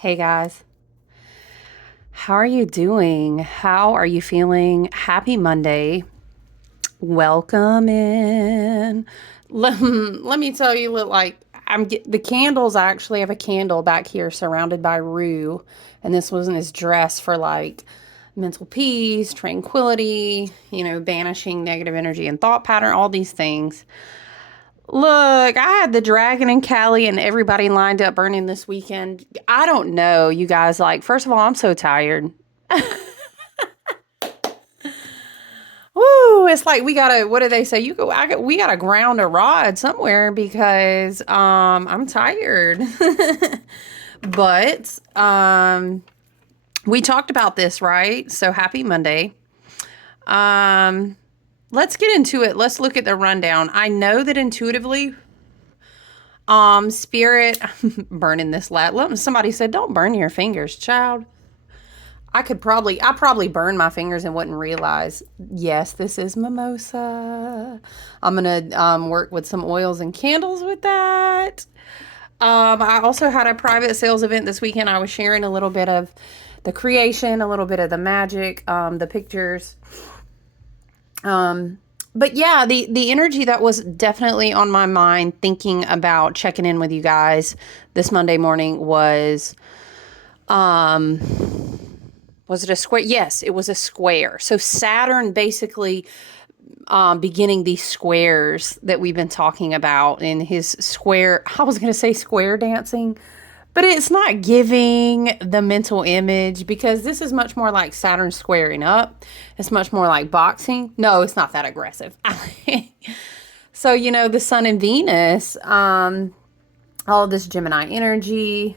Hey guys, how are you doing? How are you feeling? Happy Monday. Welcome in. Let me tell you, look like the candles. I actually have a candle back here surrounded by rue, and this wasn't his dress for like mental peace, tranquility, banishing negative energy and thought pattern, all these things. Look, I had the Dragon and Callie and everybody lined up burning this weekend. I don't know, you guys. Like, first of all, I'm so tired. Woo! It's like we gotta. What do they say? You go. We gotta ground a rod somewhere because I'm tired. But we talked about this, right? So happy Monday. Um, let's get into it. Let's look at the rundown. I know that intuitively, spirit, burning this somebody said, don't burn your fingers, child. I probably burn my fingers and wouldn't realize. Yes, this is mimosa. I'm gonna work with some oils and candles with that. I also had a private sales event this weekend. I was sharing a little bit of the creation, a little bit of the magic, the pictures. But yeah, the energy that was definitely on my mind thinking about checking in with you guys this Monday morning was it a square? Yes, it was a square. So Saturn basically beginning these squares that we've been talking about in his square. I was going to say square dancing, but it's not giving the mental image because this is much more like Saturn squaring up. It's much more like boxing. No, it's not that aggressive. So, the Sun and Venus, all of this Gemini energy,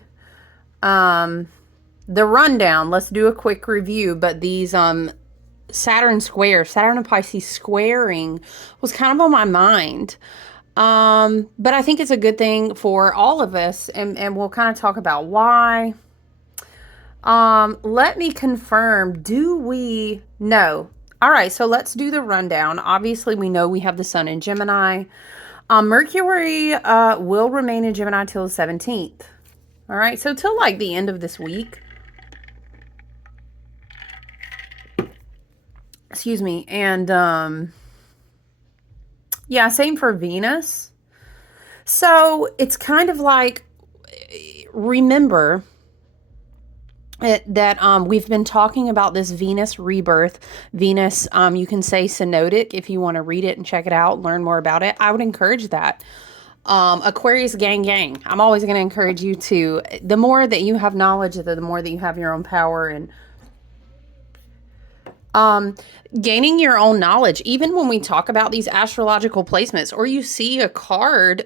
the rundown, let's do a quick review, but these Saturn and Pisces squaring was kind of on my mind. But I think it's a good thing for all of us, and we'll kind of talk about why. Let me confirm, do we know? All right, so let's do the rundown. Obviously, we know we have the Sun in Gemini. Mercury will remain in Gemini till the 17th. All right, so till like the end of this week. Excuse me. And yeah, same for Venus. So it's kind of like, remember that we've been talking about this Venus rebirth. Venus, you can say synodic if you want to read it and check it out, learn more about it. I would encourage that. Aquarius gang. I'm always going to encourage you to, the more that you have knowledge, the more that you have your own power and gaining your own knowledge. Even when we talk about these astrological placements or you see a card,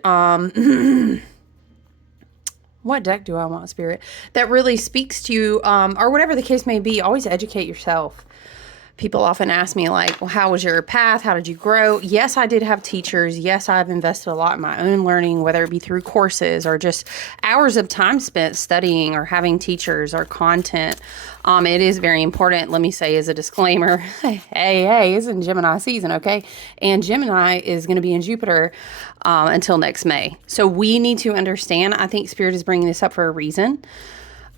what deck do I want, Spirit, that really speaks to you, or whatever the case may be, always educate yourself. People often ask me like, well, how was your path? How did you grow? Yes, I did have teachers. Yes, I've invested a lot in my own learning, whether it be through courses or just hours of time spent studying or having teachers or content. It is very important. Let me say as a disclaimer, hey, it's in Gemini season, okay? And Gemini is going to be in Jupiter until next May. So we need to understand, I think Spirit is bringing this up for a reason.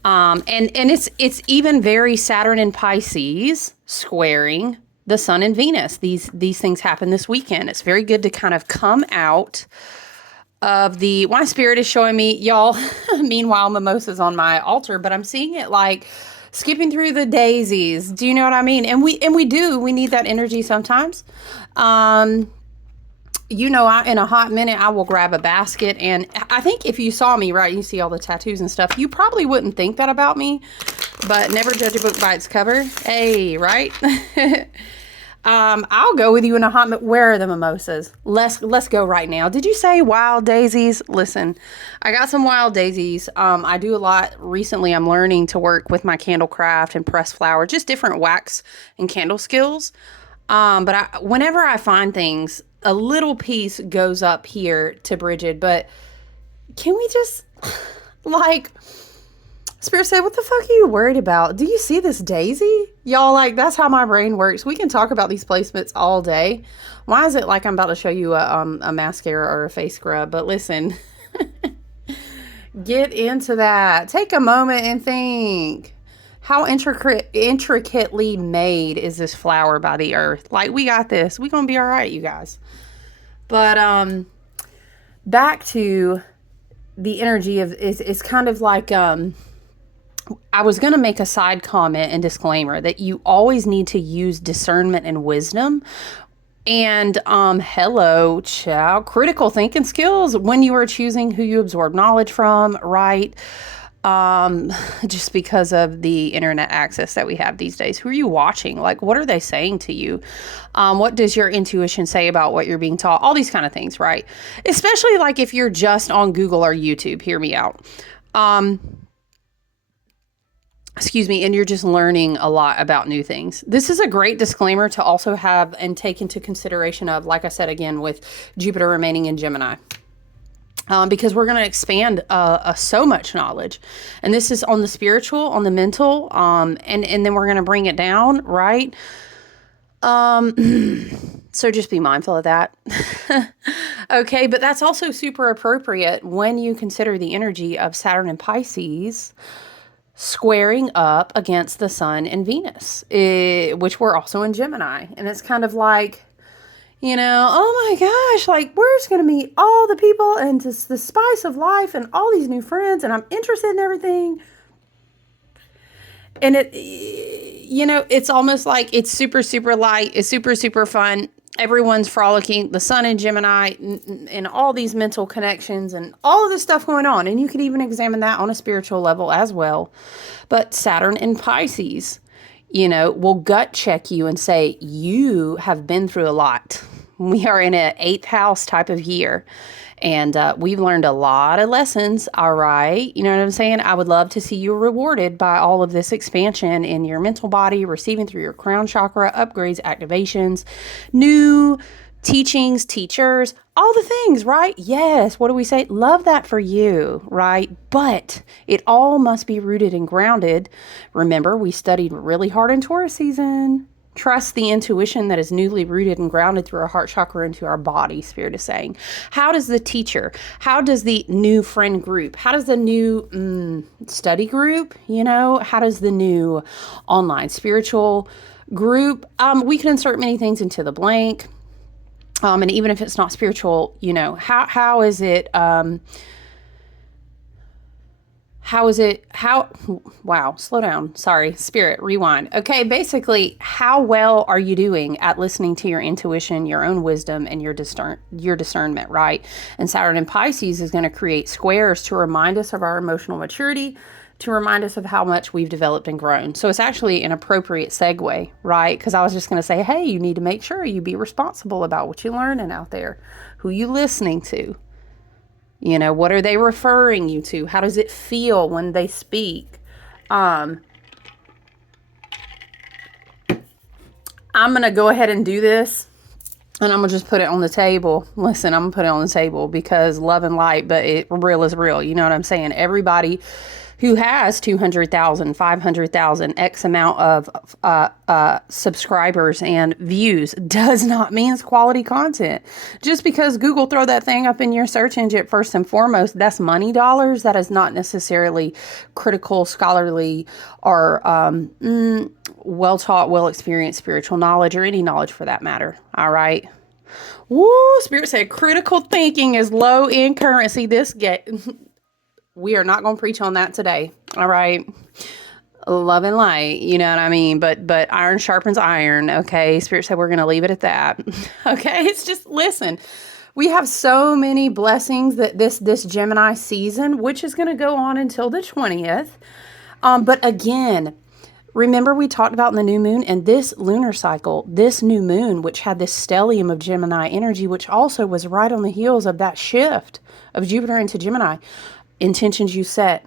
And it's even very Saturn and Pisces squaring the Sun and Venus. These things happen this weekend. It's very good to kind of come out of my Spirit is showing me, y'all. Meanwhile, mimosas on my altar, but I'm seeing it like skipping through the daisies. Do you know what I mean? And we need that energy sometimes. In a hot minute, I will grab a basket. And I think if you saw me, right, you see all the tattoos and stuff, you probably wouldn't think that about me, but never judge a book by its cover. Hey, right? I'll go with you in a hot minute. Where are the mimosas? Let's go right now. Did you say wild daisies? Listen, I got some wild daisies. I do a lot recently. I'm learning to work with my candle craft and press flower, just different wax and candle skills. But whenever I find things, a little piece goes up here to Bridget, but can we just, like, Spirit said, what the fuck are you worried about? Do you see this daisy? Y'all, like, that's how my brain works. We can talk about these placements all day. Why is it like I'm about to show you a mascara or a face scrub? But listen, Get into that. Take a moment and think. How intricately made is this flower by the earth? Like, we got this. We gonna be all right, you guys. But back to the energy of is kind of like I was going to make a side comment and disclaimer that you always need to use discernment and wisdom and hello child, critical thinking skills when you are choosing who you absorb knowledge from, right? Just because of the internet access that we have these days. Who are you watching? Like, what are they saying to you? What does your intuition say about what you're being taught? All these kind of things, right? Especially like if you're just on Google or YouTube, hear me out. Excuse me, and you're just learning a lot about new things. This is a great disclaimer to also have and take into consideration of, like I said, again, with Jupiter remaining in Gemini. Because we're going to expand so much knowledge. And this is on the spiritual, on the mental, and then we're going to bring it down, right? So just be mindful of that. Okay, but that's also super appropriate when you consider the energy of Saturn and Pisces squaring up against the Sun and Venus, which were also in Gemini. And it's kind of like, you know, oh my gosh, like, where's going to meet all the people and just the spice of life and all these new friends, and I'm interested in everything. And it, you know, it's almost like it's super, super light. It's super, super fun. Everyone's frolicking, the Sun in Gemini, and all these mental connections and all of this stuff going on. And you could even examine that on a spiritual level as well. But Saturn in Pisces, you know, will gut check you and say, you have been through a lot. We are in an 8th house type of year. And we've learned a lot of lessons, all right? You know what I'm saying? I would love to see you rewarded by all of this expansion in your mental body, receiving through your crown chakra, upgrades, activations, new teachings, teachers, all the things, right? Yes. What do we say? Love that for you, right? But it all must be rooted and grounded. Remember, we studied really hard in Taurus season. Trust the intuition that is newly rooted and grounded through our heart chakra into our body, Spirit is saying. How does the teacher, how does the new friend group, how does the new study group, you know, how does the new online spiritual group, we can insert many things into the blank. And even if it's not spiritual, you know, how is it, wow, slow down. Sorry, Spirit, rewind. Okay, basically, how well are you doing at listening to your intuition, your own wisdom, and your discernment, right? And Saturn in Pisces is going to create squares to remind us of our emotional maturity, to remind us of how much we've developed and grown. So it's actually an appropriate segue, right? Because I was just going to say, hey, you need to make sure you be responsible about what you're learning out there, who you listening to. You know, what are they referring you to? How does it feel when they speak? I'm going to go ahead and do this, and I'm going to just put it on the table. Listen, I'm going to put it on the table because love and light, but real is real. You know what I'm saying? Everybody who has 200,000, 500,000, X amount of subscribers and views does not mean it's quality content. Just because Google throw that thing up in your search engine first and foremost, that's money dollars. That is not necessarily critical, scholarly, or well-taught, well-experienced spiritual knowledge, or any knowledge for that matter. All right. Woo! Spirit said critical thinking is low in currency. We are not going to preach on that today. All right. Love and light. You know what I mean? But iron sharpens iron. Okay. Spirit said we're going to leave it at that. Okay. It's just, listen, we have so many blessings that this Gemini season, which is going to go on until the 20th. But again, remember we talked about in the new moon and this lunar cycle, this new moon, which had this stellium of Gemini energy, which also was right on the heels of that shift of Jupiter into Gemini. Intentions you set,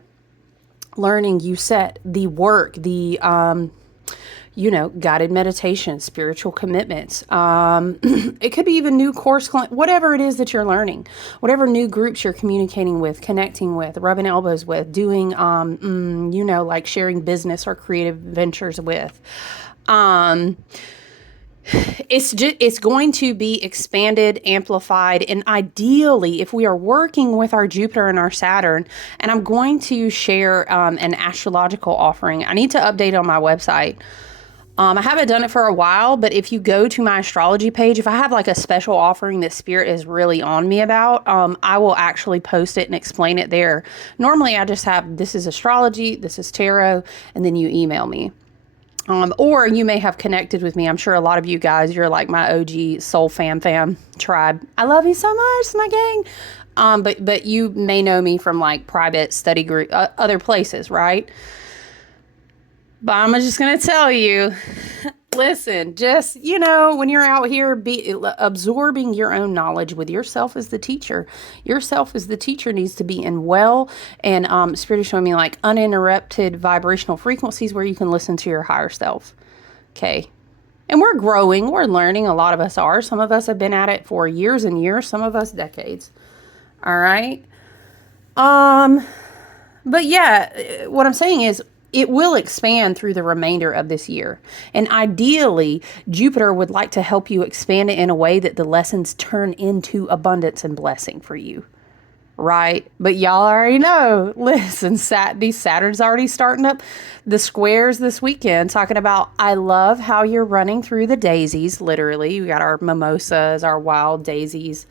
learning you set, the work, the, guided meditation, spiritual commitments. It could be even new course, whatever it is that you're learning, whatever new groups you're communicating with, connecting with, rubbing elbows with, doing, like sharing business or creative ventures with. it's going to be expanded, amplified, and ideally, if we are working with our Jupiter and our Saturn, and I'm going to share an astrological offering. I need to update on my website. I haven't done it for a while, but if you go to my astrology page, if I have like a special offering that Spirit is really on me about, I will actually post it and explain it there. Normally, I just have, this is astrology, this is tarot, and then you email me. Or you may have connected with me. I'm sure a lot of you guys, you're like my OG soul fam tribe. I love you so much, my gang. But you may know me from like private study group, other places, right? But I'm just going to tell you, listen, just, when you're out here be absorbing your own knowledge with yourself as the teacher, yourself as the teacher needs to be in and Spirit is showing me like uninterrupted vibrational frequencies where you can listen to your higher self. Okay. And we're growing, we're learning. A lot of us are. Some of us have been at it for years and years, some of us decades. All right. But yeah, what I'm saying is, it will expand through the remainder of this year. And ideally, Jupiter would like to help you expand it in a way that the lessons turn into abundance and blessing for you. Right? But y'all already know, listen, these Saturn's already starting up the squares this weekend, talking about, I love how you're running through the daisies, literally. We got our mimosas, our wild daisies.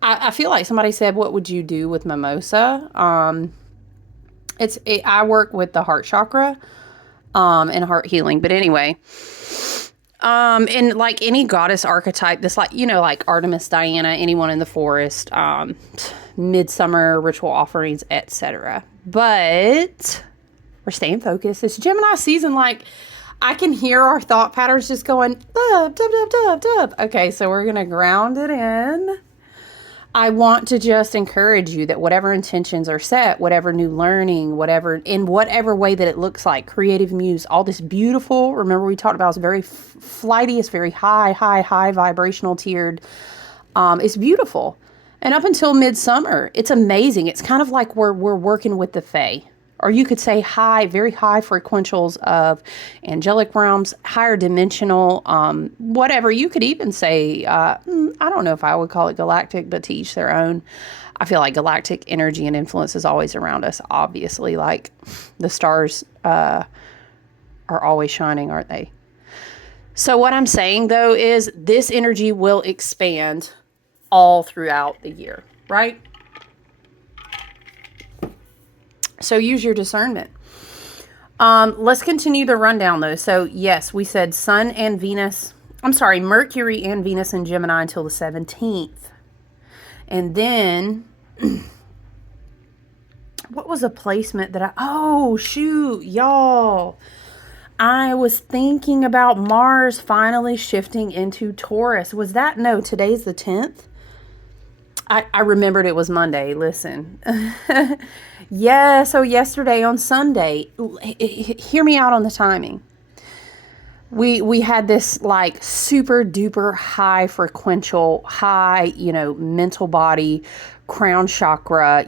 I feel like somebody said, what would you do with mimosa? I work with the heart chakra, and heart healing. But anyway, and like any goddess archetype, this like Artemis, Diana, anyone in the forest, midsummer ritual offerings, etc. But we're staying focused. It's Gemini season. Like I can hear our thought patterns just going, dub, dub, dub, dub, dub. Okay, so we're going to ground it in. I want to just encourage you that whatever intentions are set, whatever new learning, in whatever way that it looks like, creative muse, all this beautiful, remember we talked about it's very flighty, it's very high vibrational tiered. It's beautiful. And up until midsummer, it's amazing. It's kind of like we're working with the Fae. Or you could say very high frequentials of angelic realms, higher dimensional, whatever. You could even say, I don't know if I would call it galactic, but to each their own. I feel like galactic energy and influence is always around us, obviously. Like the stars are always shining, aren't they? So what I'm saying, though, is this energy will expand all throughout the year, right? So use your discernment. Let's continue the rundown though. So yes, we said Mercury and Venus in Gemini until the 17th. And then, what was a placement that oh shoot, y'all. I was thinking about Mars finally shifting into Taurus. Was that, no, today's the 10th? I remembered it was Monday. Listen. Yeah, so yesterday on Sunday, hear me out on the timing. We had this like super duper high frequential, high, mental body, crown chakra,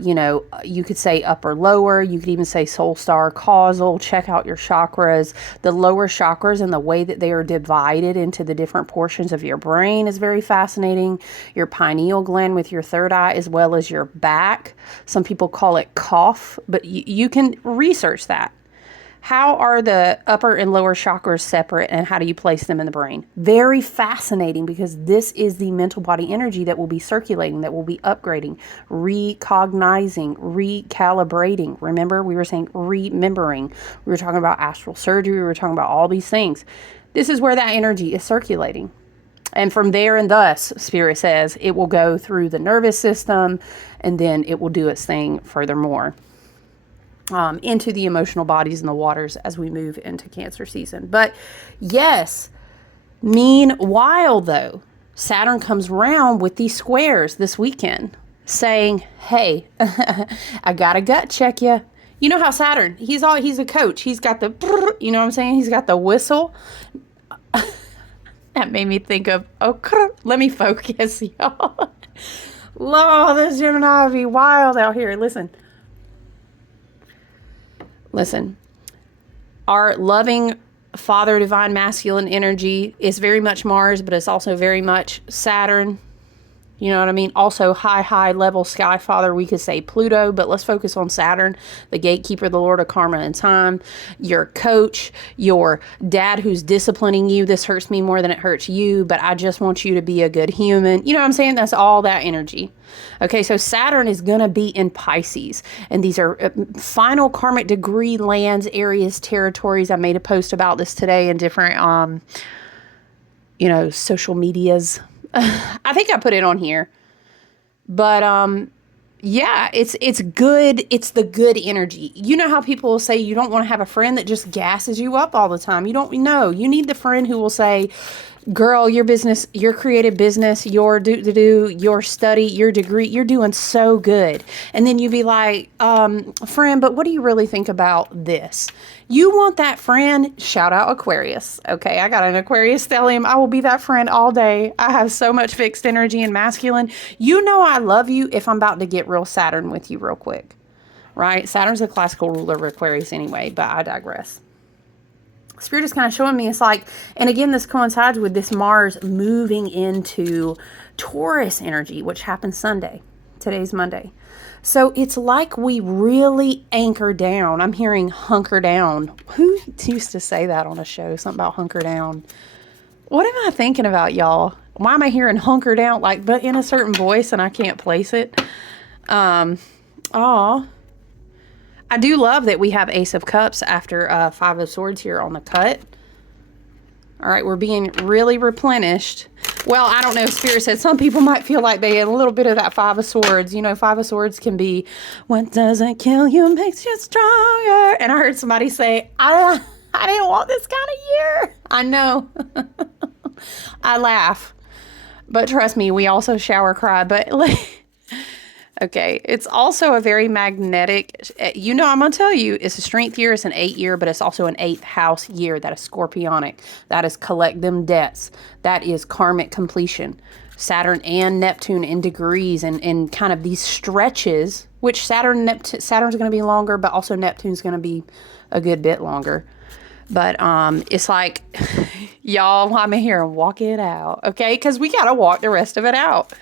you could say upper lower, you could even say soul star, causal, check out your chakras. The lower chakras and the way that they are divided into the different portions of your brain is very fascinating. Your pineal gland with your third eye, as well as your back. Some people call it cough, but you can research that. How are the upper and lower chakras separate, and how do you place them in the brain? Very fascinating, because this is the mental body energy that will be circulating, that will be upgrading, recognizing, recalibrating. Remember, we were saying remembering. We were talking about astral surgery. We were talking about all these things. This is where that energy is circulating. And from there and thus, Spirit says, it will go through the nervous system, and then it will do its thing furthermore. Into the emotional bodies and the waters as we move into Cancer season. But yes, meanwhile though, Saturn comes around with these squares this weekend saying, hey, I got to gut check you. You know how Saturn, he's a coach. He's got the, you know what I'm saying? He's got the whistle. That made me think of, let me focus, y'all. Lord, this Gemini would be wild out here. Listen, our loving Father, divine masculine energy is very much Mars, but it's also very much Saturn. You know what I mean? Also, high level sky father, we could say Pluto, but let's focus on Saturn, the gatekeeper, the lord of karma and time, your coach, your dad who's disciplining you. This hurts me more than it hurts you, but I just want you to be a good human. You know what I'm saying? That's all that energy. Okay, so Saturn is going to be in Pisces, and these are final karmic degree lands, areas, territories. I made a post about this today in different, social medias. I think I put it on here, but yeah, it's good. It's the good energy. You know how people will say you don't want to have a friend that just gasses you up all the time. You don't know. You need the friend who will say, girl, your business, your creative business, your your study, your degree, you're doing so good. And then you be like, friend, but what do you really think about this? You want that friend, shout out Aquarius. Okay, I got an Aquarius stellium. I will be that friend all day. I have so much fixed energy and masculine. You know I love you if I'm about to get real Saturn with you real quick, right? Saturn's a classical ruler of Aquarius anyway, but I digress. Spirit is kind of showing me, it's like, and again, this coincides with this Mars moving into Taurus energy, which happens Sunday. Today's Monday. So it's like we really anchor down. I'm hearing hunker down. Who used to say that on a show? Something about hunker down. What am I thinking about, y'all? Why am I hearing hunker down? Like, but in a certain voice and I can't place it. I do love that we have Ace of Cups after Five of Swords here on the cut. All right, we're being really replenished. Well, I don't know. Spirit said some people might feel like they had a little bit of that Five of Swords. You know, Five of Swords can be, what doesn't kill you makes you stronger. And I heard somebody say, I didn't want this kind of year. I know. I laugh. But trust me, we also shower cry. But okay, it's also a very magnetic, I'm going to tell you, it's a strength year, it's an 8 year, but it's also an 8th house year. That is scorpionic. That is collect them debts. That is karmic completion. Saturn and Neptune in degrees and kind of these stretches, which Saturn's going to be longer, but also Neptune's going to be a good bit longer. But it's like, y'all, I'm in here and walk it out, okay? Because we got to walk the rest of it out.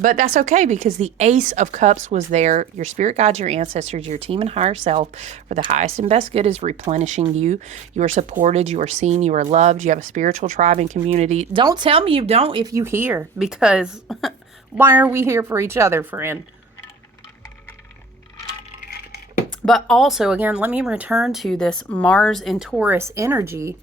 But that's okay because the Ace of Cups was there. Your spirit guides, your ancestors, your team and higher self for the highest and best good is replenishing you. You are supported. You are seen. You are loved. You have a spiritual tribe and community. Don't tell me you don't if you hear, because why are we here for each other, friend? But also, again, let me return to this Mars and Taurus energy.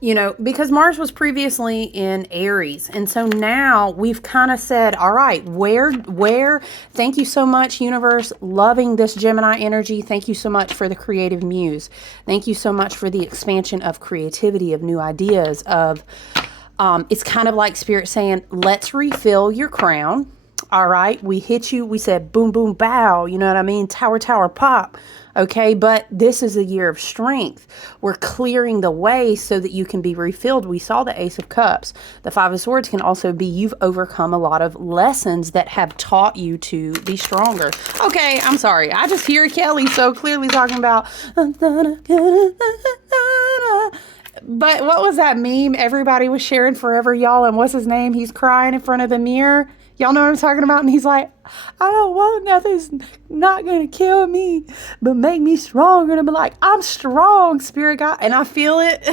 You know, because Mars was previously in Aries. And so now we've kind of said, all right, where, thank you so much, universe, loving this Gemini energy. Thank you so much for the creative muse. Thank you so much for the expansion of creativity, of new ideas, of, it's kind of like Spirit saying, let's refill your crown. All right, we hit you. We said, boom, boom, bow. You know what I mean? Tower, tower, pop. Okay, but this is a year of strength. We're clearing the way so that you can be refilled. We saw the Ace of Cups. The Five of Swords can also be you've overcome a lot of lessons that have taught you to be stronger. Okay, I'm sorry. I just hear Kelly so clearly talking about... But what was that meme everybody was sharing forever, y'all? And what's his name? He's crying in front of the mirror. Y'all know what I'm talking about? And he's like, I don't want nothing's not going to kill me, but make me stronger. And I'm like, I'm strong, Spirit God. And I feel it.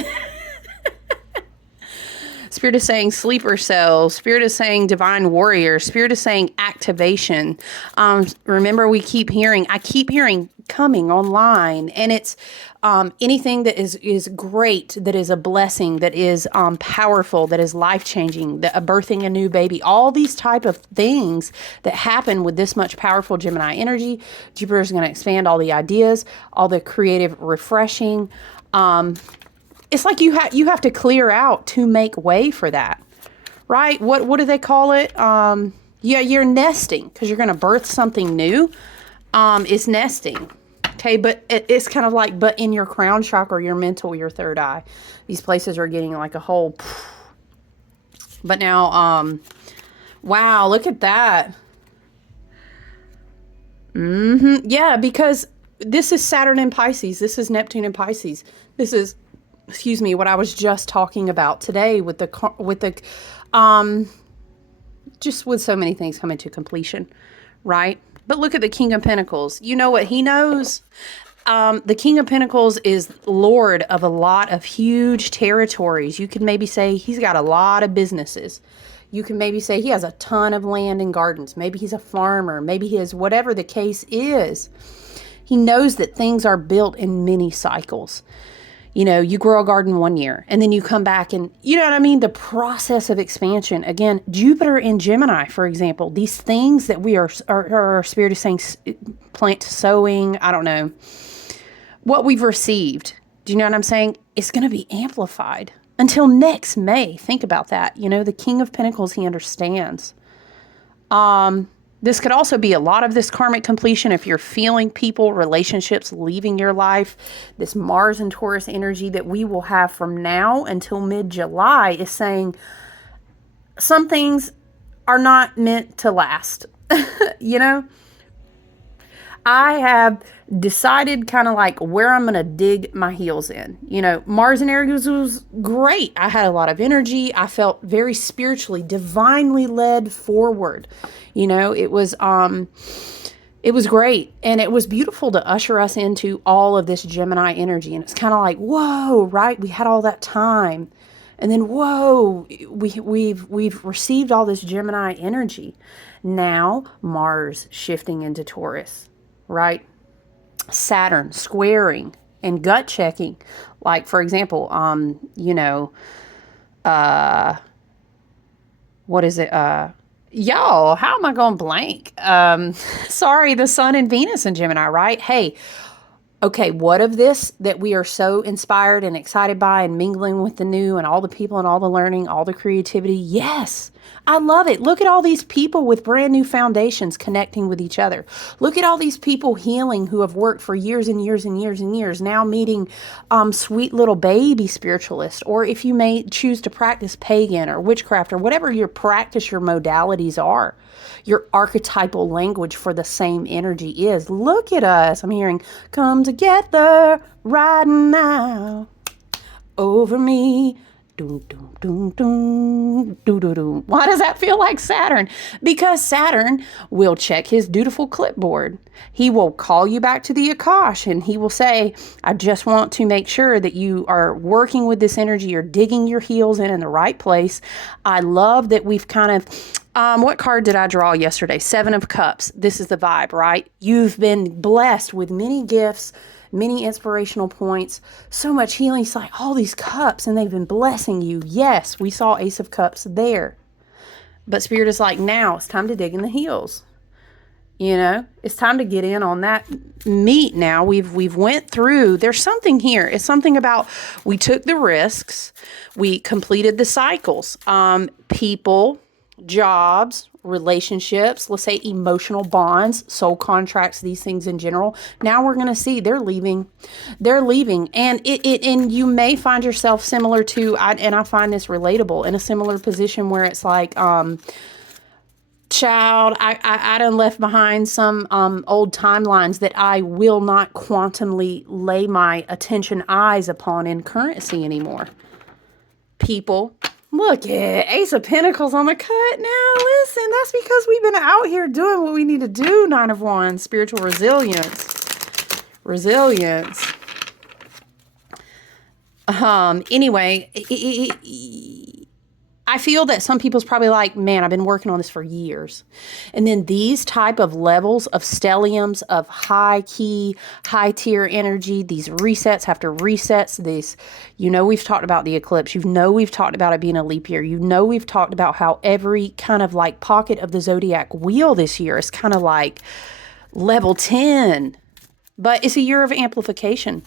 Spirit is saying sleeper cells. Spirit is saying divine warrior. Spirit is saying activation. Remember, I keep hearing coming online, and it's anything that is great, that is a blessing, that is powerful, that is life-changing, birthing a new baby, all these type of things that happen with this much powerful Gemini energy. Jupiter is going to expand all the ideas, all the creative refreshing. It's like you have to clear out to make way for that, right? What do they call it? Yeah, you're nesting because you're going to birth something new. It's nesting. Okay, but it's kind of like, but in your crown chakra, your mental, your third eye. These places are getting like a whole... But now, wow, look at that. Yeah, because this is Saturn in Pisces. This is Neptune in Pisces. This is excuse me, what I was just talking about today with um, just with so many things coming to completion, right? But look at the King of Pentacles. You know what he knows? The King of Pentacles is lord of a lot of huge territories. You could maybe say he's got a lot of businesses. You can maybe say he has a ton of land and gardens. Maybe he's a farmer. Maybe he is, whatever the case is. He knows that things are built in many cycles. You know, you grow a garden one year and then you come back and, you know what I mean? The process of expansion. Again, Jupiter in Gemini, for example, these things that we our spirit is saying, plant sowing, I don't know, what we've received. Do you know what I'm saying? It's going to be amplified until next May. Think about that. You know, the King of Pentacles, he understands. This could also be a lot of this karmic completion if you're feeling people, relationships leaving your life. This Mars and Taurus energy that we will have from now until mid-July is saying some things are not meant to last. You know, I have decided kind of like where I'm going to dig my heels in. You know, Mars and Aries was great. I had a lot of energy. I felt very spiritually, divinely led forward. You know, it was great. And it was beautiful to usher us into all of this Gemini energy. And it's kind of like, whoa, right? We had all that time. And then, whoa, we've received all this Gemini energy. Now Mars shifting into Taurus, right? Saturn squaring and gut checking. Like, for example, you know, what is it? Y'all, how am I going blank? Sorry, the Sun and Venus in Gemini, right? Hey, okay, what of this that we are so inspired and excited by and mingling with the new and all the people and all the learning, all the creativity? Yes, I love it. Look at all these people with brand new foundations connecting with each other. Look at all these people healing who have worked for years and years and years and years, now meeting sweet little baby spiritualists. Or if you may choose to practice pagan or witchcraft or whatever your modalities are, your archetypal language for the same energy is. Look at us. I'm hearing, come together right now over me. Doom, doom, doom, doom, doom, doom, doom. Why does that feel like Saturn? Because Saturn will check his dutiful clipboard. He will call you back to the Akash and he will say, I just want to make sure that you are working with this energy. You're digging your heels in the right place. I love that we've kind of, what card did I draw yesterday? 7 of Cups. This is the vibe, right? You've been blessed with many gifts, many inspirational points, so much healing. It's like all these cups and they've been blessing you. Yes, we saw Ace of Cups there. But Spirit is like, now it's time to dig in the heels. You know, it's time to get in on that meat now. We've went through, there's something here. It's something about we took the risks. We completed the cycles. People, jobs, relationships, let's say emotional bonds, soul contracts, these things in general. Now we're going to see they're leaving. And and you may find yourself similar to, and I find this relatable, in a similar position where it's like, child, I done left behind some old timelines that I will not quantumly lay my attention eyes upon in currency anymore. People, look at Ace of Pentacles on the cut now. Listen, that's because we've been out here doing what we need to do. 9 of Wands, spiritual resilience. Anyway, I feel that some people's probably like, man, I've been working on this for years. And then these type of levels of stelliums, of high key, high tier energy, these resets after resets, this, you know, we've talked about the eclipse. You know, we've talked about it being a leap year. You know, we've talked about how every kind of like pocket of the zodiac wheel this year is kind of like level 10. But it's a year of amplification.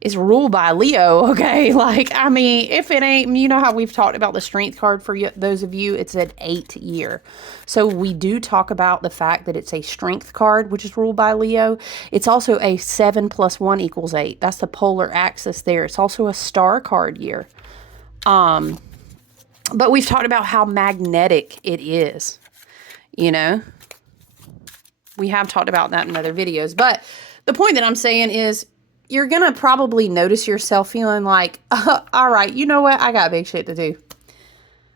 Is ruled by Leo, okay? Like, I mean, if it ain't, you know how we've talked about the strength card for you, those of you, it's an 8 year. So we do talk about the fact that it's a strength card, which is ruled by Leo. It's also a 7 + 1 = 8. That's the polar axis there. It's also a star card year. But we've talked about how magnetic it is, you know? We have talked about that in other videos. But the point that I'm saying is, you're going to probably notice yourself feeling like, all right, you know what? I got big shit to do.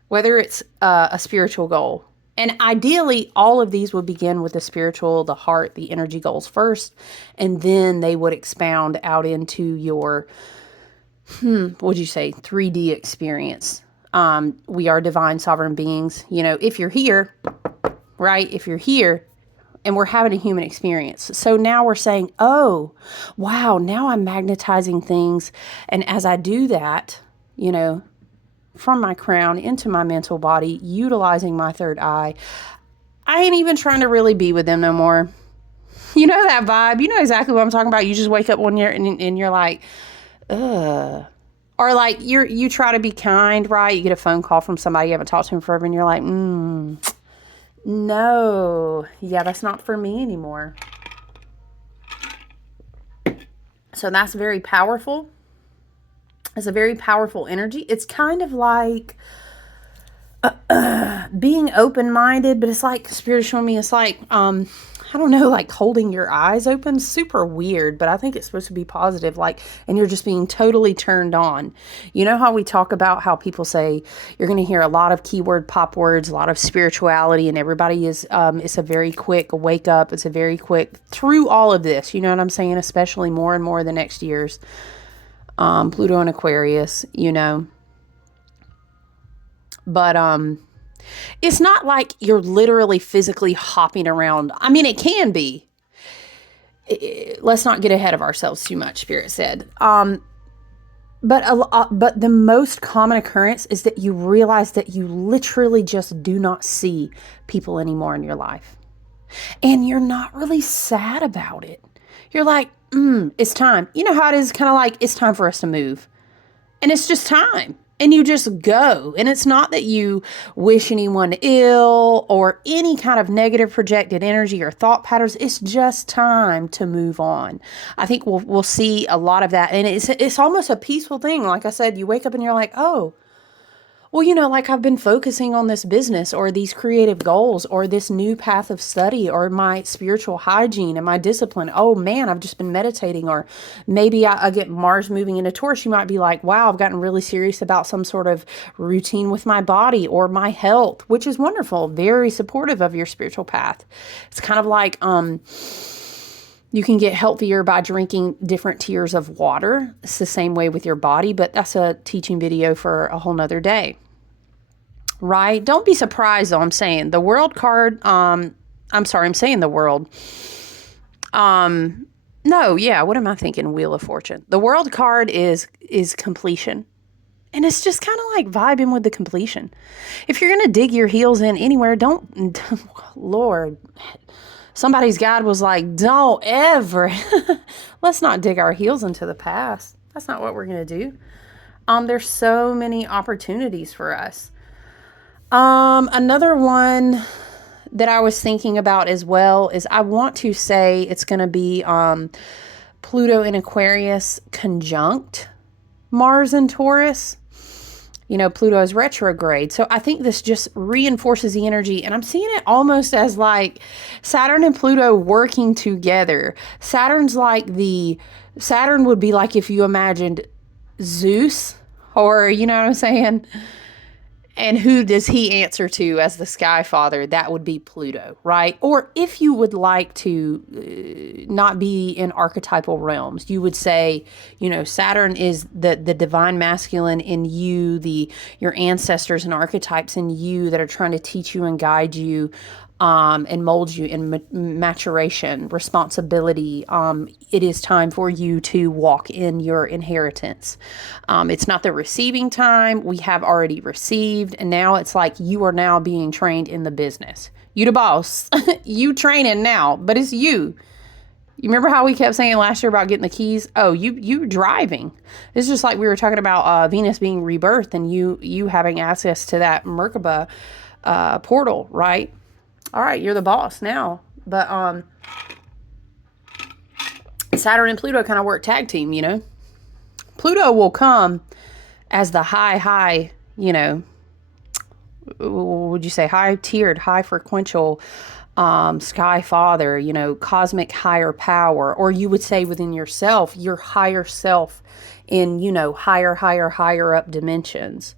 Whether it's a spiritual goal. And ideally, all of these would begin with the spiritual, the heart, the energy goals first. And then they would expound out into your, what'd you say, 3D experience. We are divine sovereign beings. You know, if you're here, right? If you're here, and we're having a human experience. So now we're saying, oh, wow, now I'm magnetizing things. And as I do that, you know, from my crown into my mental body, utilizing my third eye, I ain't even trying to really be with them no more. You know that vibe? You know exactly what I'm talking about. You just wake up one year and you're like, ugh. Or like you try to be kind, right? You get a phone call from somebody you haven't talked to in forever and you're like, no, yeah, that's not for me anymore. So that's very powerful. It's a very powerful energy. It's kind of like being open-minded, but it's like spiritual me. It's like, I don't know, like holding your eyes open. Super weird, but I think it's supposed to be positive. Like, and you're just being totally turned on. You know how we talk about how people say you're going to hear a lot of keyword pop words, a lot of spirituality, and everybody is, it's a very quick wake up. It's a very quick through all of this. You know what I'm saying? Especially more and more the next years. Pluto and Aquarius, you know. But it's not like you're literally physically hopping around. I mean, it can be. Let's not get ahead of ourselves too much, Spirit said. But the most common occurrence is that you realize that you literally just do not see people anymore in your life. And you're not really sad about it. You're like, it's time. You know how it is, kind of like, it's time for us to move. And it's just time. And you just go. And it's not that you wish anyone ill or any kind of negative projected energy or thought patterns. It's just time to move on. I think we'll see a lot of that. And it's almost a peaceful thing. Like I said, you wake up and you're like, oh, well, you know, like I've been focusing on this business or these creative goals or this new path of study or my spiritual hygiene and my discipline. Oh man, I've just been meditating. Or maybe I get Mars moving into Taurus. You might be like, wow, I've gotten really serious about some sort of routine with my body or my health, which is wonderful. Very supportive of your spiritual path. It's kind of like, you can get healthier by drinking different tiers of water. It's the same way with your body, but that's a teaching video for a whole nother day. Right? Don't be surprised though. I'm saying the world card, I'm saying the world. No, yeah, what am I thinking? Wheel of Fortune. The world card is completion. And it's just kind of like vibing with the completion. If you're going to dig your heels in anywhere, don't, Lord, somebody's guide was like, don't ever, let's not dig our heels into the past. That's not what we're going to do. There's so many opportunities for us. Another one that I was thinking about as well is I want to say it's going to be, Pluto in Aquarius conjunct Mars in Taurus. You know, Pluto is retrograde. So I think this just reinforces the energy. And I'm seeing it almost as like Saturn and Pluto working together. Saturn would be like if you imagined Zeus, or you know what I'm saying? And who does he answer to as the sky father? That would be Pluto, right? Or if you would like to not be in archetypal realms, you would say, you know, Saturn is the divine masculine in you, your ancestors and archetypes in you that are trying to teach you and guide you, and mold you in maturation, responsibility. It is time for you to walk in your inheritance. It's not the receiving time. We have already received, and now it's like you are now being trained in the business. You the boss. You training now, but it's you. You remember how we kept saying last year about getting the keys? Oh, you driving. It's just like we were talking about Venus being rebirthed and you having access to that Merkaba portal, right? All right, you're the boss now. But Saturn and Pluto kind of work tag team, you know. Pluto will come as the high, you know, would you say high-tiered, high-frequential sky father, cosmic higher power, or you would say within yourself, your higher self in, higher up dimensions.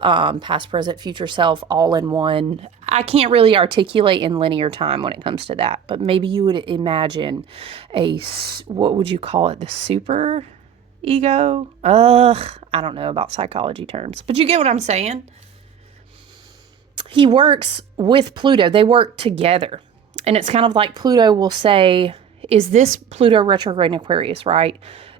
Past, present, future self, all in one. I can't really articulate in linear time when it comes to that, but maybe you would imagine what would you call it? The super ego? I don't know about psychology terms, but you get what I'm saying? He works with Pluto. They work together. And it's kind of like Pluto will say, is this Pluto retrograde in Aquarius, right?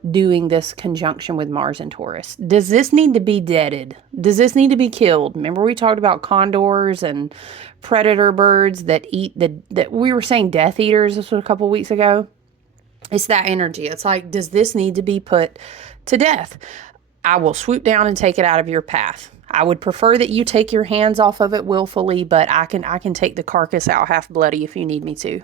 Doing this conjunction with Mars and Taurus. Does this need to be deaded? Does this need to be killed? Remember we talked about condors and predator birds that eat that we were saying death eaters. This was a couple weeks ago. It's that energy. It's like, does this need to be put to death? I will swoop down and take it out of your path. I would prefer that you take your hands off of it willfully, but I can take the carcass out half bloody if you need me to.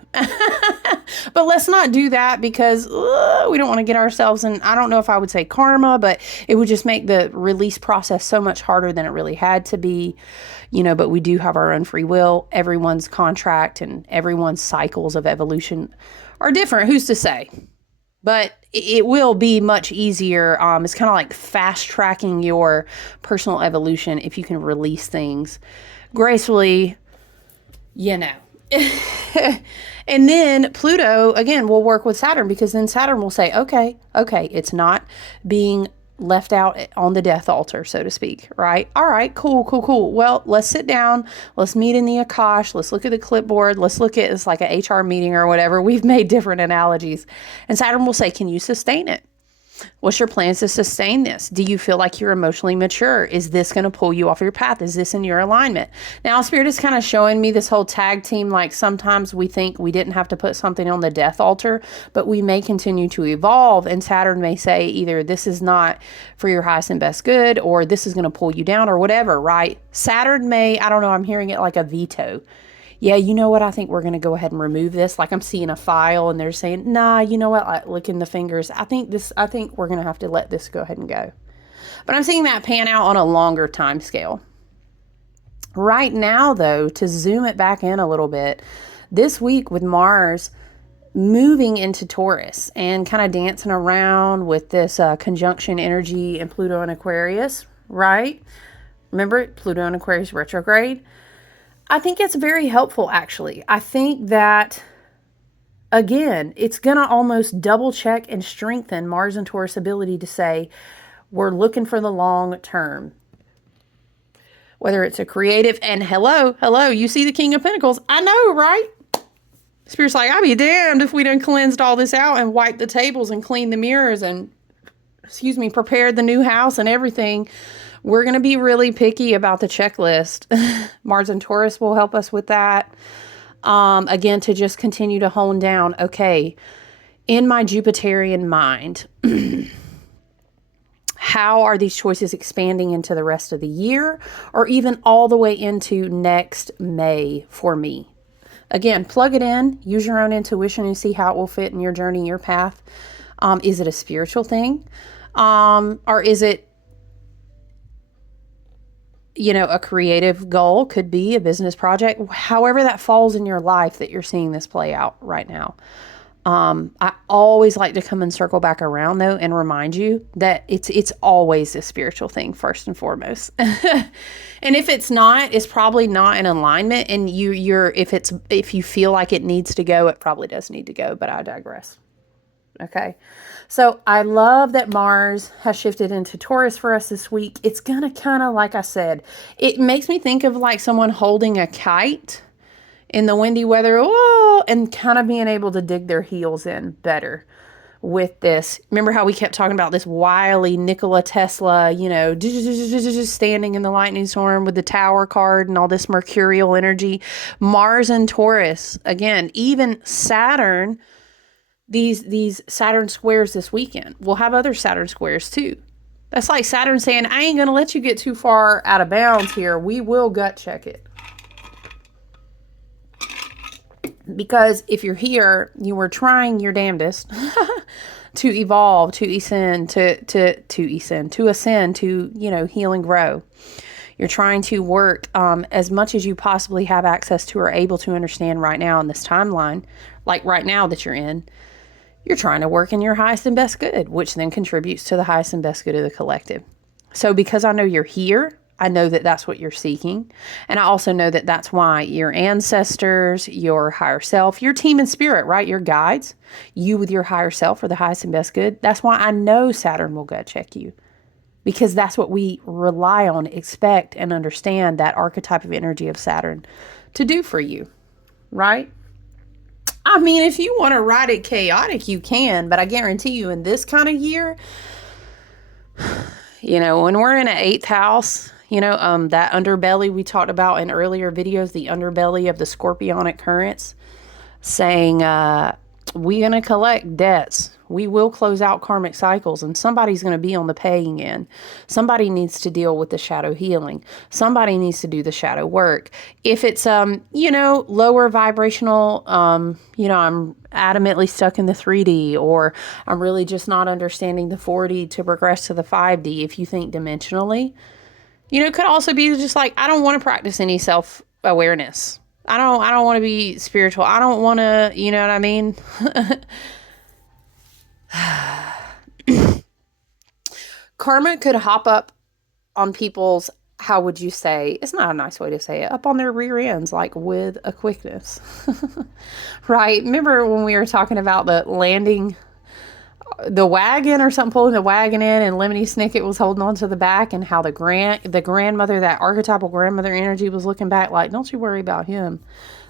But let's not do that because we don't want to get ourselves in, I don't know if I would say karma, but it would just make the release process so much harder than it really had to be, but we do have our own free will. Everyone's contract and everyone's cycles of evolution are different. Who's to say? But it will be much easier. It's kind of like fast tracking your personal evolution if you can release things gracefully, And then Pluto, again, will work with Saturn because then Saturn will say, okay, it's not being left out on the death altar, so to speak, right? All right, cool. Well, let's sit down. Let's meet in the Akash. Let's look at the clipboard. Let's look at it's like an HR meeting or whatever. We've made different analogies. And Saturn will say, can you sustain it? What's your plans to sustain this? Do you feel like you're emotionally mature? Is this going to pull you off your path? Is this in your alignment? Now, Spirit is kind of showing me this whole tag team. Like sometimes we think we didn't have to put something on the death altar, but we may continue to evolve. And Saturn may say either this is not for your highest and best good, or this is going to pull you down or whatever, right? Saturn may, I don't know, I'm hearing it like a veto. Yeah, you know what? I think we're going to go ahead and remove this. Like I'm seeing a file and they're saying, nah, you know what? Like licking the fingers. I think we're going to have to let this go ahead and go. But I'm seeing that pan out on a longer time scale. Right now, though, to zoom it back in a little bit, this week with Mars moving into Taurus and kind of dancing around with this conjunction energy and Pluto and Aquarius, right? Remember, Pluto and Aquarius retrograde. I think it's very helpful, actually. I think that, again, it's going to almost double check and strengthen Mars and Taurus' ability to say, we're looking for the long term. Whether it's a creative, and hello, you see the King of Pentacles. I know, right? Spirit's like, I'll be damned if we done cleansed all this out and wiped the tables and cleaned the mirrors and, prepared the new house and everything. We're going to be really picky about the checklist. Mars and Taurus will help us with that. Again, to just continue to hone down, okay, in my Jupiterian mind, how are these choices expanding into the rest of the year or even all the way into next May for me? Again, plug it in, use your own intuition and see how it will fit in your journey, your path. Is it a spiritual thing? Or is it, a creative goal? Could be a business project, however that falls in your life that you're seeing this play out right now. I always like to come and circle back around though and remind you that it's always a spiritual thing first and foremost. And if it's not, it's probably not in alignment. And if you feel like it needs to go, it probably does need to go, but I digress. Okay. So I love that Mars has shifted into Taurus for us this week. It's going to kind of, like I said, it makes me think of like someone holding a kite in the windy weather, and kind of being able to dig their heels in better with this. Remember how we kept talking about this wily Nikola Tesla, just standing in the lightning storm with the Tower card and all this mercurial energy. Mars and Taurus, again, even Saturn. These Saturn squares this weekend. We'll have other Saturn squares too. That's like Saturn saying, I ain't going to let you get too far out of bounds here. We will gut check it. Because if you're here, you were trying your damnedest to evolve, to ascend, to heal and grow. You're trying to work as much as you possibly have access to or able to understand right now in this timeline, like right now that you're in. You're trying to work in your highest and best good, which then contributes to the highest and best good of the collective. So because I know you're here, I know that that's what you're seeking. And I also know that that's why your ancestors, your higher self, your team in spirit, right? Your guides, you with your higher self are the highest and best good. That's why I know Saturn will gut check you, because that's what we rely on, expect, and understand that archetype of energy of Saturn to do for you, right? I mean, if you want to ride it chaotic, you can, but I guarantee you in this kind of year, you know, when we're in an 8th house, you know, that underbelly we talked about in earlier videos, the underbelly of the scorpionic currents, saying, we're going to collect debts. We will close out karmic cycles, and somebody's going to be on the paying end. Somebody needs to deal with the shadow healing. Somebody needs to do the shadow work. If it's, you know, lower vibrational, you know, I'm adamantly stuck in the 3D, or I'm really just not understanding the 4D to progress to the 5D. If you think dimensionally, you know, it could also be just like, I don't want to practice any self-awareness. I don't want to be spiritual. I don't want to, you know what I mean? Karma could hop up on people's, how would you say, it's not a nice way to say it, up on their rear ends, like with a quickness. Right? Remember when we were talking about the landing the wagon or something, pulling the wagon in, and Lemony Snicket was holding on to the back, and how the grandmother, that archetypal grandmother energy was looking back like, don't you worry about him.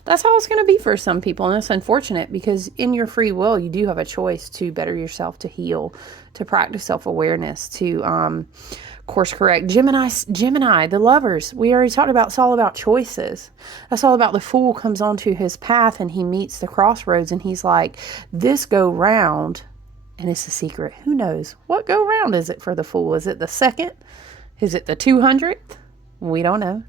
That's how it's going to be for some people. And it's unfortunate because in your free will, you do have a choice to better yourself, to heal, to practice self-awareness, to course correct. Gemini, the lovers, we already talked about, it's all about choices. That's all about the fool comes onto his path and he meets the crossroads and he's like, this go round, and it's a secret. Who knows? What go round is it for the fool? Is it the second? Is it the 200th? We don't know.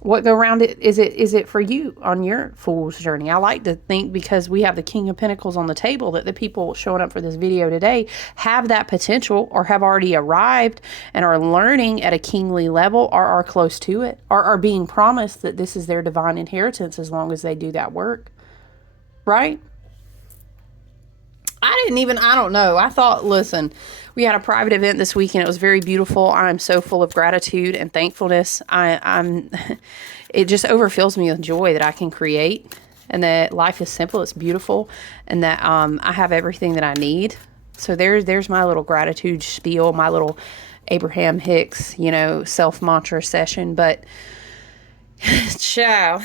What go round is it for you on your fool's journey? I like to think, because we have the King of Pentacles on the table, that the people showing up for this video today have that potential, or have already arrived and are learning at a kingly level, or are close to it, or are being promised that this is their divine inheritance as long as they do that work. Right? I don't know. I thought, listen, we had a private event this weekend. It was very beautiful. I'm so full of gratitude and thankfulness. It just overfills me with joy that I can create, and that life is simple, it's beautiful, and that I have everything that I need. So there's my little gratitude spiel, my little Abraham Hicks, you know, self-mantra session. But, ciao.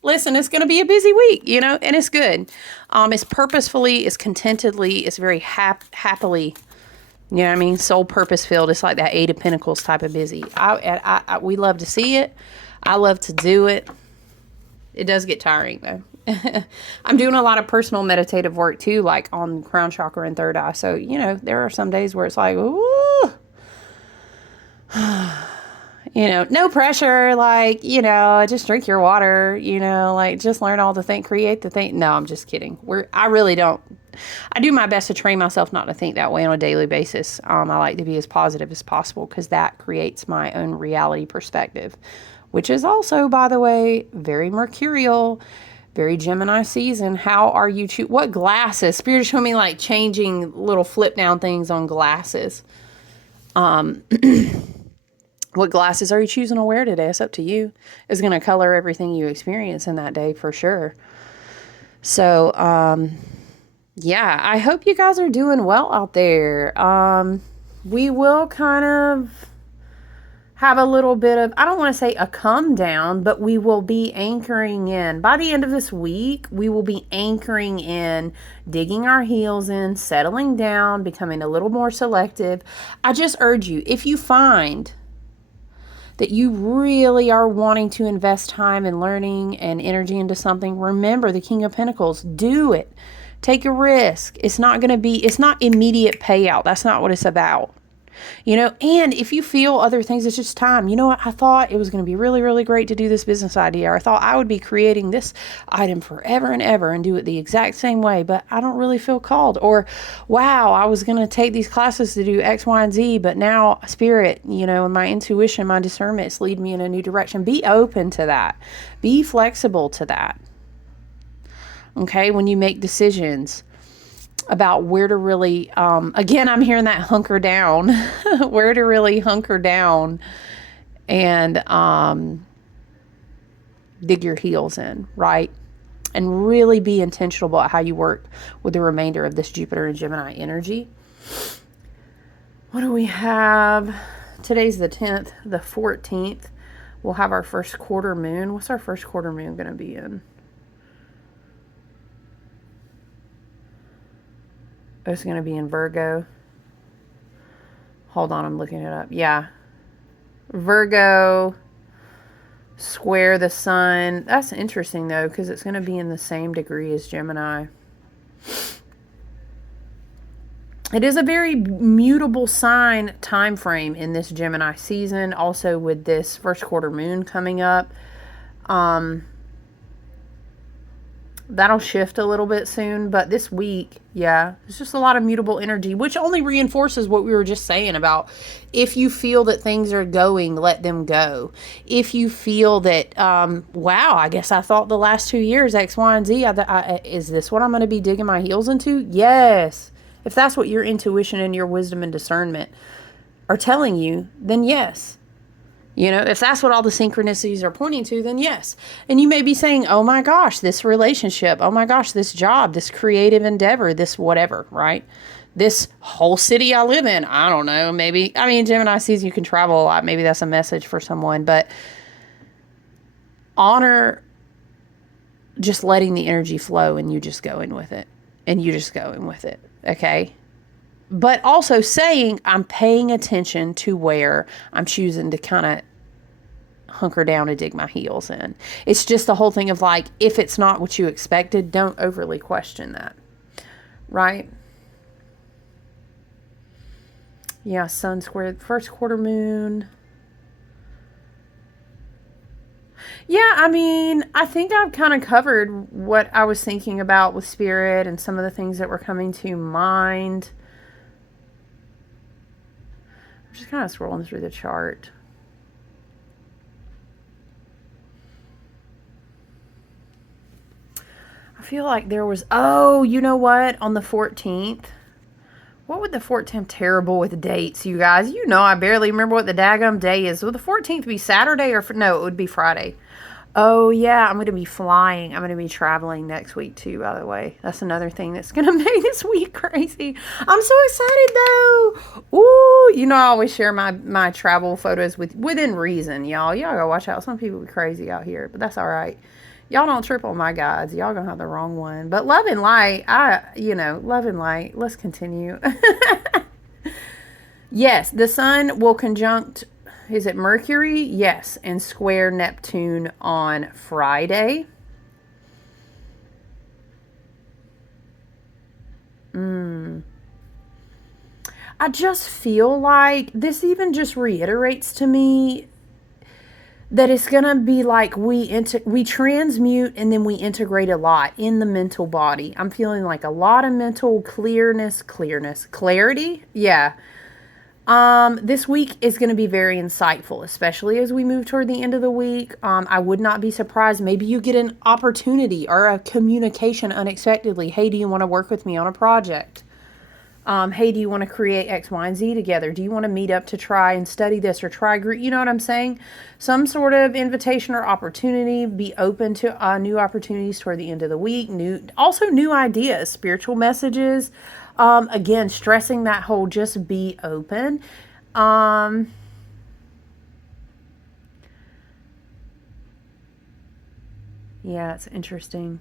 Listen, it's going to be a busy week, you know, and it's good. It's purposefully, it's contentedly, it's very happily, you know what I mean? Soul purpose filled. It's like that 8 of Pentacles type of busy. We love to see it. I love to do it. It does get tiring though. I'm doing a lot of personal meditative work too, like on crown chakra and third eye. So, you know, there are some days where it's like, ooh. You know, no pressure, like, you know, just drink your water, you know, like just learn all the thing, create the thing. No, I'm just kidding. I really don't. I do my best to train myself not to think that way on a daily basis. I like to be as positive as possible, because that creates my own reality perspective, which is also, by the way, very mercurial, very Gemini season. How are you what glasses? Spirit showing me like changing little flip down things on glasses. What glasses are you choosing to wear today? It's up to you. It's going to color everything you experience in that day for sure. So, yeah, I hope you guys are doing well out there. We will kind of have a little bit of, I don't want to say a come down, but we will be anchoring in. By the end of this week, we will be anchoring in, digging our heels in, settling down, becoming a little more selective. I just urge you, if you find that you really are wanting to invest time and learning and energy into something, remember the King of Pentacles. Do it. Take a risk. It's not immediate payout. That's not what it's about. You know, and if you feel other things, it's just time. You know what? I thought it was going to be really, really great to do this business idea. Or I thought I would be creating this item forever and ever and do it the exact same way, but I don't really feel called. Or, wow, I was going to take these classes to do X, Y, and Z, but now spirit, you know, and my intuition, my discernment is leading me in a new direction. Be open to that. Be flexible to that. Okay, when you make decisions about where to really, again, I'm hearing that hunker down, where to really hunker down and dig your heels in, right? And really be intentional about how you work with the remainder of this Jupiter and Gemini energy. What do we have? Today's the 10th, the 14th. We'll have our first quarter moon. What's our first quarter moon going to be in? It's going to be in Virgo. Hold on, I'm looking it up. Yeah. Virgo, square the sun. That's interesting, though, because it's going to be in the same degree as Gemini. It is a very mutable sign time frame in this Gemini season. Also, with this first quarter moon coming up. That'll shift a little bit soon, but this week, yeah, it's just a lot of mutable energy, which only reinforces what we were just saying about if you feel that things are going, let them go. If you feel that, wow, I guess I thought the last 2 years, X, Y, and Z, is this what I'm going to be digging my heels into? Yes. If that's what your intuition and your wisdom and discernment are telling you, then yes. You know, if that's what all the synchronicities are pointing to, then yes. And you may be saying, oh my gosh, this relationship, oh my gosh, this job, this creative endeavor, this whatever, right? This whole city I live in, I don't know, maybe, I mean, Gemini sees you can travel a lot. Maybe that's a message for someone, but honor just letting the energy flow and you just going with it. And you just going with it, okay? But also saying, I'm paying attention to where I'm choosing to kind of hunker down and dig my heels in. It's just the whole thing of like, if it's not what you expected, don't overly question that. Right? Yeah, sun squared first quarter moon. Yeah, I mean, I think I've kind of covered what I was thinking about with spirit and some of the things that were coming to mind. I'm just kind of scrolling through the chart. I feel like there was, oh, you know what? On the 14th. What would the 14th, terrible with dates, you guys. You know I barely remember what the daggum day is. Would the 14th be Saturday or, no, it would be Friday. Oh, yeah, I'm going to be flying. I'm going to be traveling next week, too, by the way. That's another thing that's going to make this week crazy. I'm so excited, though. Ooh, you know, I always share my travel photos within reason, y'all. Y'all got to watch out. Some people be crazy out here, but that's all right. Y'all don't trip on my guides. Y'all going to have the wrong one. But love and light, love and light. Let's continue. Yes, the sun will conjunct, is it Mercury? Yes, and square Neptune on Friday. I just feel like this even just reiterates to me that it's going to be like we transmute and then we integrate a lot in the mental body. I'm feeling like a lot of mental clarity. Yeah. This week is going to be very insightful, especially as we move toward the end of the week. I would not be surprised. Maybe you get an opportunity or a communication unexpectedly. Hey, do you want to work with me on a project? Hey, do you want to create X, Y, and Z together? Do you want to meet up to try and study this or try group? You know what I'm saying? Some sort of invitation or opportunity. Be open to new opportunities toward the end of the week. New ideas, spiritual messages. Again, stressing that whole just be open. Yeah, it's interesting.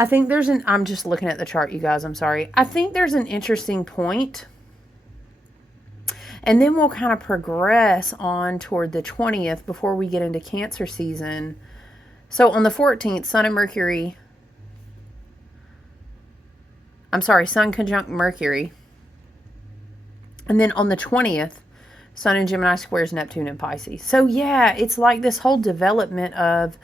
I think I'm just looking at the chart, you guys, I'm sorry. I think there's an interesting point. And then we'll kind of progress on toward the 20th before we get into Cancer season. So on the 14th, Sun and Mercury I'm sorry, Sun conjunct Mercury. And then on the 20th, Sun in Gemini squares Neptune in Pisces. So yeah, it's like this whole development of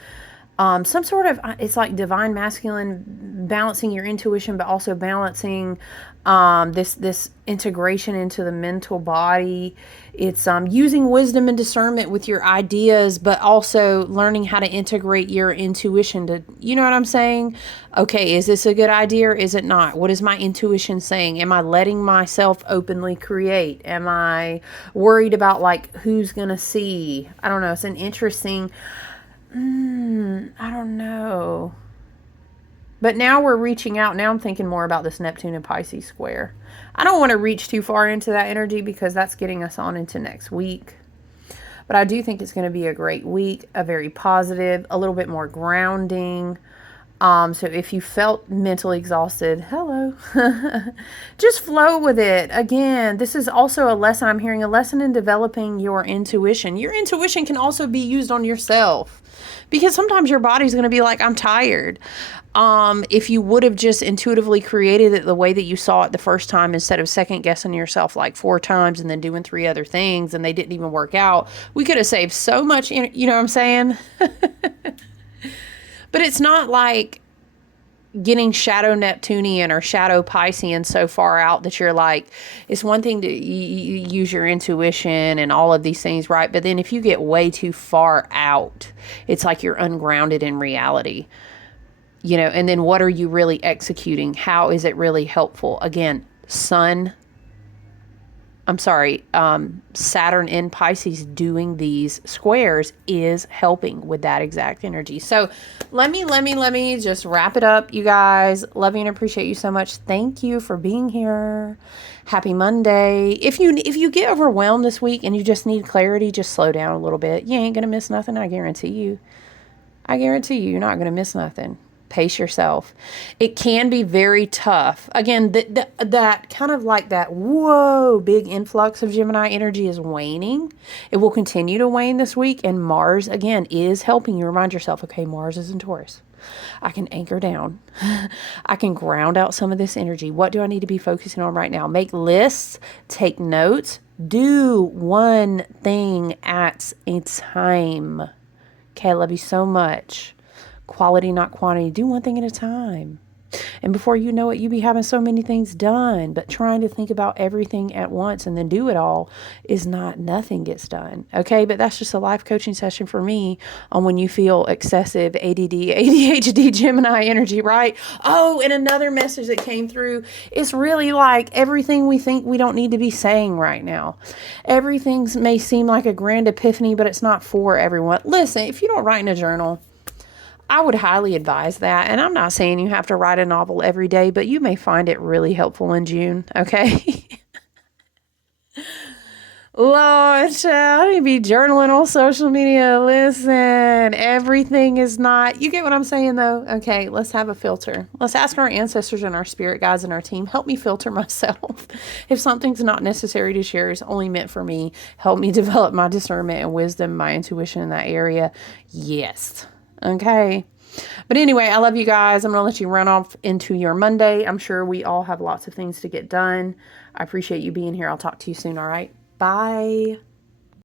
some sort of, it's like divine masculine, balancing your intuition, but also balancing this integration into the mental body. It's using wisdom and discernment with your ideas, but also learning how to integrate your intuition to, you know what I'm saying? Okay, is this a good idea or is it not? What is my intuition saying? Am I letting myself openly create? Am I worried about like who's gonna see? I don't know. It's an interesting, I don't know. But now we're reaching out. Now I'm thinking more about this Neptune and Pisces square. I don't want to reach too far into that energy because that's getting us on into next week. But I do think it's going to be a great week, a very positive, a little bit more grounding. So if you felt mentally exhausted, hello, just flow with it. Again, this is also a lesson. I'm hearing a lesson in developing your intuition. Your intuition can also be used on yourself because sometimes your body's going to be like, I'm tired. If you would have just intuitively created it the way that you saw it the first time, instead of second guessing yourself like 4 times and then doing 3 other things and they didn't even work out, we could have saved so much, you know what I'm saying? But it's not like getting shadow Neptunian or shadow Piscean so far out that you're like, it's one thing to use your intuition and all of these things, right? But then if you get way too far out, it's like you're ungrounded in reality, you know, and then what are you really executing? How is it really helpful? Again, Saturn in Pisces doing these squares is helping with that exact energy. So let me just wrap it up, you guys. Love you and appreciate you so much. Thank you for being here. Happy Monday. If you get overwhelmed this week and you just need clarity, just slow down a little bit. You ain't gonna miss nothing. I guarantee you. You're not gonna miss nothing. Pace yourself. It can be very tough. Again, that kind of like that, whoa, big influx of Gemini energy is waning. It will continue to wane this week. And Mars, again, is helping you remind yourself, okay, Mars is in Taurus. I can anchor down. I can ground out some of this energy. What do I need to be focusing on right now? Make lists, take notes, do one thing at a time. Okay, I love you so much. Quality, not quantity. Do one thing at a time. And before you know it, you be having so many things done. But trying to think about everything at once and then do it all is not, nothing gets done. Okay, but that's just a life coaching session for me on when you feel excessive ADD, ADHD, Gemini energy, right? Oh, and another message that came through is really like everything we think we don't need to be saying right now. Everything may seem like a grand epiphany, but it's not for everyone. Listen, if you don't write in a journal, I would highly advise that. And I'm not saying you have to write a novel every day, but you may find it really helpful in June. Okay. Lord, child, you be journaling on social media. Listen, everything is not, you get what I'm saying though? Okay, let's have a filter. Let's ask our ancestors and our spirit guides and our team, help me filter myself. If something's not necessary to share, it's only meant for me. Help me develop my discernment and wisdom, my intuition in that area. Yes. Okay. But anyway, I love you guys. I'm going to let you run off into your Monday. I'm sure we all have lots of things to get done. I appreciate you being here. I'll talk to you soon. All right. Bye.